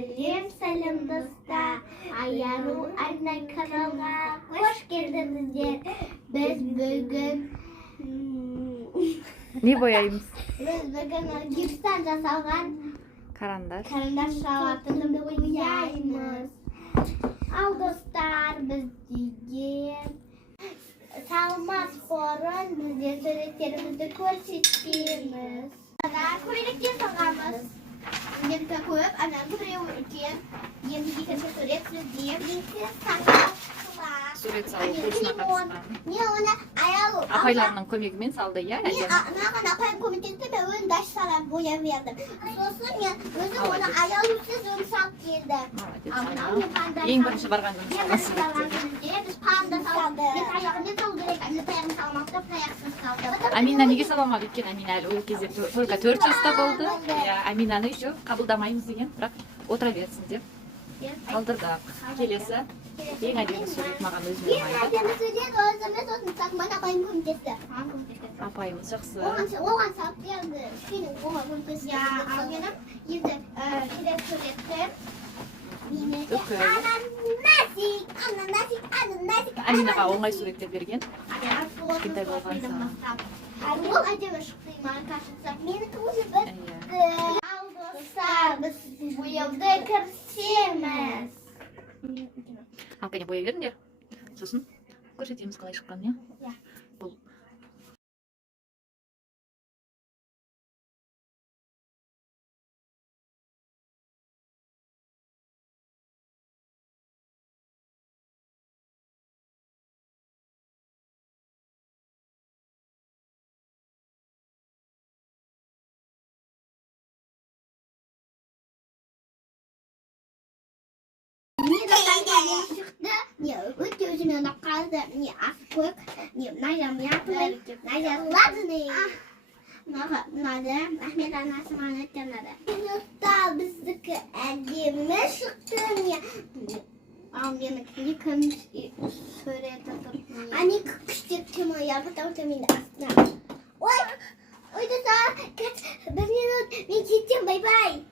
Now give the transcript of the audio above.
Salim dostlar. Ayarı anne kanalına hoş geldiniz. Biz bugün Ne boyayımız? biz bugün gipsten жасалған Karandaş. karandaş şalatını boyayımız. Al dostlar biz деген салмас форын бізде суреттерімізді көрсетеміз. Көйлектен салғанбыз. Енді көп, ана біреу үлкен, енді екінші сурет сізде. Екінші сақалшылар. Сурет салу курсына қатысқан. Не оны аял... Апайларының көмегімен салды, иә? Мен маған апайым көмектесті, мен өзім даш салап бояп бердім. Сосын мен өзім оны аялусыз өзім салып келдім. Ең бірінші барған күні салған суреттер. Біз панда салды. Мен таяғымен салу керек, мен таяғын салмақты, таяқсыз салды. Амина неге сала алмады екен? Амина әлі ол кезде только 4 жаста болды. Аминаны еще қабылдамаймыз деген, бірақ отыра берсін деп қалдырдық. Келесі ең әдемі сурет маған өзіме Ең ұнайды. әдемі сурет өзіме сосын сақман апайым көмектесті. Апайымыз жақсы. Оған салып берді. Кішкене оған көмектесті. Ал менің енді келесі суреттер. Аминаға оңай суреттер берген. Кішкентай болған соң. Ол әдемі шықты, маған кажется. Менікі өзі бітті. Ал достар, біз бояуды кірісеміз. Ал кәне боя беріңдер. Сосын көрсетеміз қалай шыққанын, иә? Бұл шықты, не өте өзіме ұнап қалды, не ақкөк, не мына ладный. Ұнады, Ахмет анасы маған өте ұнады. Минутта біздікі әдемі шықты, не ал менікі күміс суреті тұр. Они күштеп темая, потому что мен астына. Ой, достар, бір минут, мен кеттем, бай-бай.